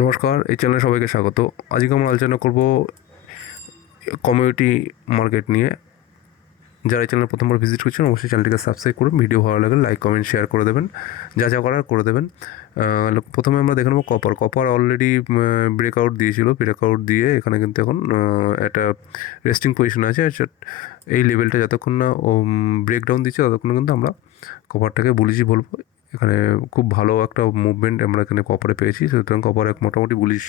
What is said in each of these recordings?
নমস্কার, এই চ্যানেলে সবাইকে স্বাগত। আজকে আমরা আলোচনা করব কমিউনিটি মার্কেট নিয়ে। যারা এই চ্যানেল প্রথমবার ভিজিট করছেন অবশ্যই চ্যানেলটিকে সাবস্ক্রাইব করুন, ভিডিও ভালো লাগলে লাইক কমেন্ট শেয়ার করে দেবেন, যা যা করার করে দেবেন। প্রথমে আমরা দেখে নেব কপার অলরেডি ব্রেকআউট দিয়েছিল, ব্রেকআউট দিয়ে এখানে কিন্তু এখন একটা রেস্টিং পজিশন আছে। এই লেভেলটা যতক্ষণ না ব্রেকডাউন দিচ্ছে ততক্ষণ কিন্তু আমরা কপারটাকে বুলিশই বলবো। এখানে খুব ভালো একটা মুভমেন্ট আমরা এখানে কপারে পেয়েছি, সুতরাং কপার এক মোটামুটি বুলিশ।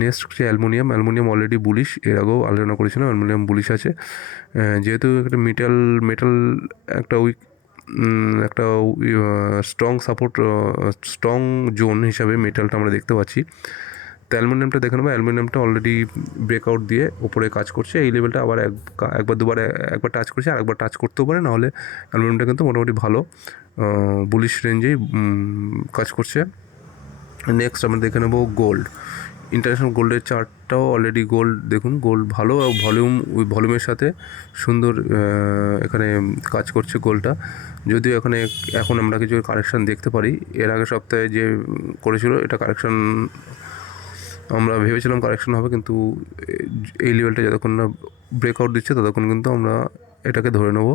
নেক্সট হচ্ছে অ্যালুমিনিয়াম অলরেডি বুলিশ, এর আগেও আলোচনা করেছিলাম অ্যালুমিনিয়াম বুলিশ আছে। যেহেতু একটা মেটাল একটা একটা স্ট্রং সাপোর্ট, স্ট্রং জোন হিসাবে মেটালটা আমরা দেখতে পাচ্ছি। তো অ্যালুমিনিয়ামটা দেখে নেবো, অ্যালুমিনিয়ামটা অলরেডি ব্রেকআউট দিয়ে ওপরে কাজ করছে। এই লেভেলটা আবার একবার টাচ করছে, আর একবার টাচ করতেও পারে, নাহলে অ্যালুমিনিয়ামটা কিন্তু মোটামুটি ভালো বুলিশ রেঞ্জেই কাজ করছে। নেক্সট আমরা দেখে নেবো গোল্ড। ইন্টারন্যাশনাল গোল্ডের চার্টটাও অলরেডি দেখুন গোল্ড ভালো ভলিউমের সাথে সুন্দর এখানে কাজ করছে গোল্ডটা। যদিও এখন আমরা কিছু কারেকশান দেখতে পারি। এর আগের সপ্তাহে যে করেছিল এটা কারেকশান, আমরা ভেবেছিলাম কারেকশান হবে, কিন্তু এই লেভেলটা যতক্ষণ না ব্রেকআউট দিচ্ছে ততক্ষণ কিন্তু আমরা এটাকে ধরে নেব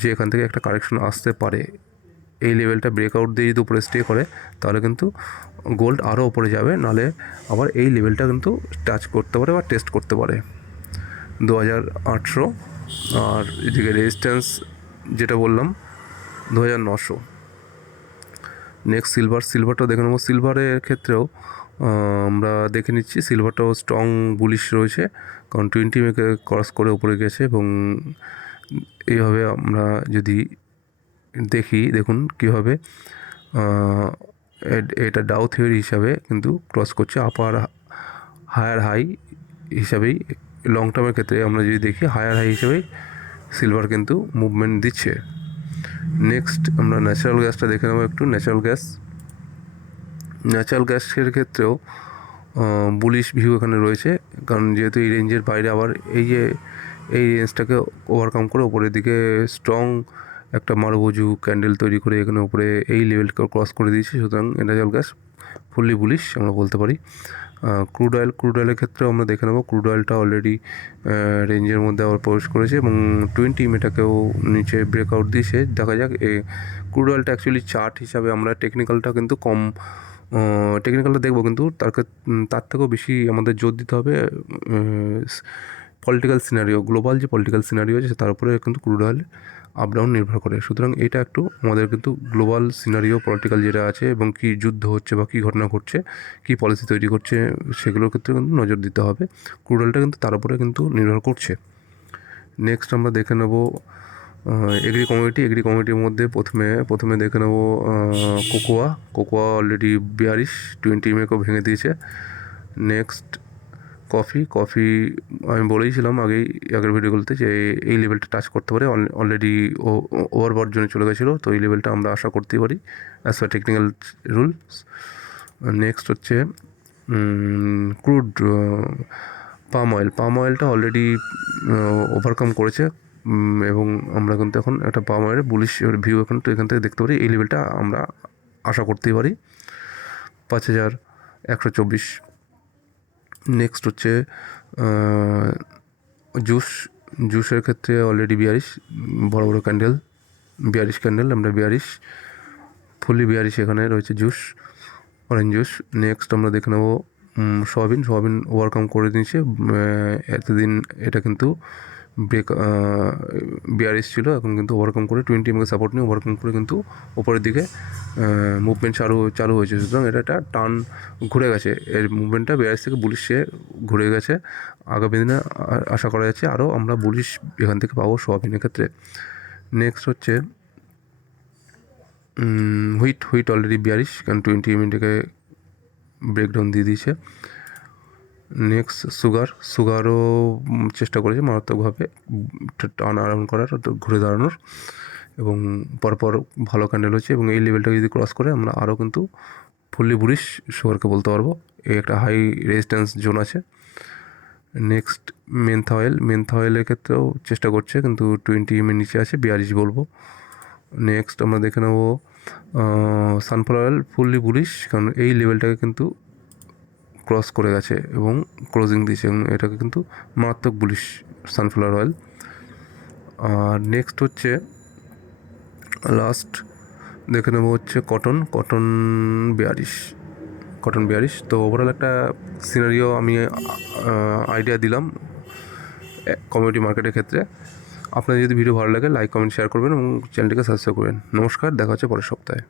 যে এখান থেকে একটা কারেকশান আসতে পারে। এই লেভেলটা ব্রেকআউট দিয়ে যদি উপরে স্টে করে তাহলে কিন্তু গোল্ড আরও উপরে যাবে, নাহলে আবার এই লেভেলটা কিন্তু টাচ করতে পারে বা টেস্ট করতে পারে 2800। আর এদিকে রেজিস্ট্যান্স যেটা বললাম 2900। নেক্সট সিলভারটা দেখে নেবো। সিলভারের ক্ষেত্রেও আমরা দেখে নিচ্ছি সিলভারটাও স্ট্রং বুলিশ রয়েছে, কারণ 20 মেকে ক্রস করে উপরে গেছে। এবং এইভাবে আমরা যদি দেখুন কীভাবে এটা ডাউ থিওরি হিসাবে কিন্তু ক্রস করছে আপার হায়ার হাই হিসাবেই। লং টার্মের ক্ষেত্রে আমরা যদি দেখি হায়ার হাই হিসেবেই সিলভার কিন্তু মুভমেন্ট দিচ্ছে। নেক্সট আমরা ন্যাচারাল গ্যাসটা দেখে নেবো একটু। ন্যাচারাল গ্যাসের ক্ষেত্রেও বুলিশ ভিউ এখানে রয়েছে, কারণ যেহেতু এই রেঞ্জের বাইরে আবার এই রেঞ্জটাকে ওভারকাম করে ওপরের দিকে স্ট্রং একটা মারুবুজু ক্যান্ডেল তৈরি করে এখানে উপরে এই লেভেলকে ক্রস করে দিয়েছে। সুতরাং ন্যাচারাল গ্যাস ফুললি বুলিশ আমরা বলতে পারি। ক্রুড অয়েলের ক্ষেত্রেও আমরা দেখে নেবো ক্রুড অয়েলটা অলরেডি রেঞ্জের মধ্যে আবার প্রবেশ করেছে এবং 20 মেটাকেও নিচে ব্রেকআউট দিয়েছে। দেখা যাক ক্রুড অয়েলটা অ্যাকচুয়ালি চার্ট হিসাবে আমরা টেকনিক্যালটা কিন্তু টেকনিক্যালটা দেখবো, কিন্তু তার থেকেও বেশি আমাদের জোর দিতে হবে পলিটিক্যাল সিনারিও, গ্লোবাল যে পলিটিক্যাল সিনারিও আছে তার উপরে কিন্তু ক্রুড অয়েল আপ ডাউন নির্ভর করে। সুতরাং এটা একটু আমাদের কিন্তু গ্লোবাল সিনারিও পলিটিক্যাল যেটা আছে এবং কী যুদ্ধ হচ্ছে বা কী ঘটনা ঘটছে, কী পলিসি তৈরি করছে, সেগুলোর ক্ষেত্রে কিন্তু নজর দিতে হবে। ক্রুড অয়েলটা কিন্তু তার উপরে কিন্তু নির্ভর করছে। নেক্সট আমরা দেখে নেব এগ্রি কমিউনিটির মধ্যে প্রথমে দেখে নেব কোকোয়া অলরেডি 42 20 মেকও ভেঙে দিয়েছে। নেক্সট কফি আমি বলেইছিলাম আগের ভিডিওগুলোতে যে এই লেভেলটা টাচ করতে পারে, অলরেডি ওভারবট জোনে চলে গেছিলো, তো এই লেভেলটা আমরা আশা করতেই পারি as per technical rules. Next হচ্ছে ক্রুড পাম অয়েলটা অলরেডি ওভারকাম করেছে এবং আমরা কিন্তু এখন একটা পাম অয়েলের বুলিশ ভিউ এখান থেকে দেখতে পারি। এই লেভেলটা আমরা আশা করতেই পারি 5124। নেক্সট হচ্ছে জুসের ক্ষেত্রে অলরেডি 42 বড় ক্যান্ডেল, 42 ক্যান্ডেল, আমরা 42 ফুললি 42 এখানে রয়েছে অরেঞ্জ জুস। নেক্সট আমরা দেখে নেবো সোয়াবিন ওভারকাম করে দিয়েছে। এতদিন এটা কিন্তু 42 ছিল, এখন কিন্তু ওভারকাম করে 20 মেকে সাপোর্ট নিয়ে ওভারকাম করে কিন্তু ওপরের দিকে মুভমেন্ট চালু হয়েছে। সুতরাং এটা একটা টার্ন ঘুরে গেছে, এর মুভমেন্টটা 42 থেকে বুলিশে ঘুরে গেছে। আগামী দিনে আশা করা যাচ্ছে আরও আমরা বুলিশ এখান থেকে পাবো সোয়াবিনের ক্ষেত্রে। নেক্সট হচ্ছে হুইট অলরেডি 42, কারণ 20 মিনিটকে ব্রেকডাউন দিয়ে দিয়েছে। নেক্সট সুগারও চেষ্টা করেছে মারাত্মকভাবে টার্ন অ্যারাউন্ড করার, ঘুরে দাঁড়ানোর, এবং পরপর ভালো ক্যান্ডেল হচ্ছে এবং এই লেভেলটাকে যদি ক্রস করে আমরা আরও কিন্তু ফুললি বুলিশ সুগারকে বলতে পারবো। এই একটা হাই রেজিস্ট্যান্স জোন আছে। নেক্সট মেন্থা অয়েলের ক্ষেত্রেও চেষ্টা করছে, কিন্তু 20 এর নিচে আছে, 42 বলবো। নেক্সট আমরা দেখে নেবো সানফ্লাওয়ার অয়েল ফুললি বুলিশ, কারণ এই লেভেলটাকে কিন্তু ক্রস করে গেছে এবং ক্লোজিং দিয়েছে এবং এটাকে কিন্তু মারাত্মক বুলিশ সানফ্লাওয়ার অয়েল। আর নেক্সট হচ্ছে লাস্ট দেখে নেবো হচ্ছে কটন 42। তো ওভারঅল একটা সিনারিও আমি আইডিয়া দিলাম কমিউনিটি মার্কেটের ক্ষেত্রে। আপনাদের যদি ভিডিও ভালো লাগে লাইক কমেন্ট শেয়ার করবেন এবং চ্যানেলটিকে সাবস্ক্রাইব করবেন। নমস্কার, দেখা হচ্ছে পরের সপ্তাহে।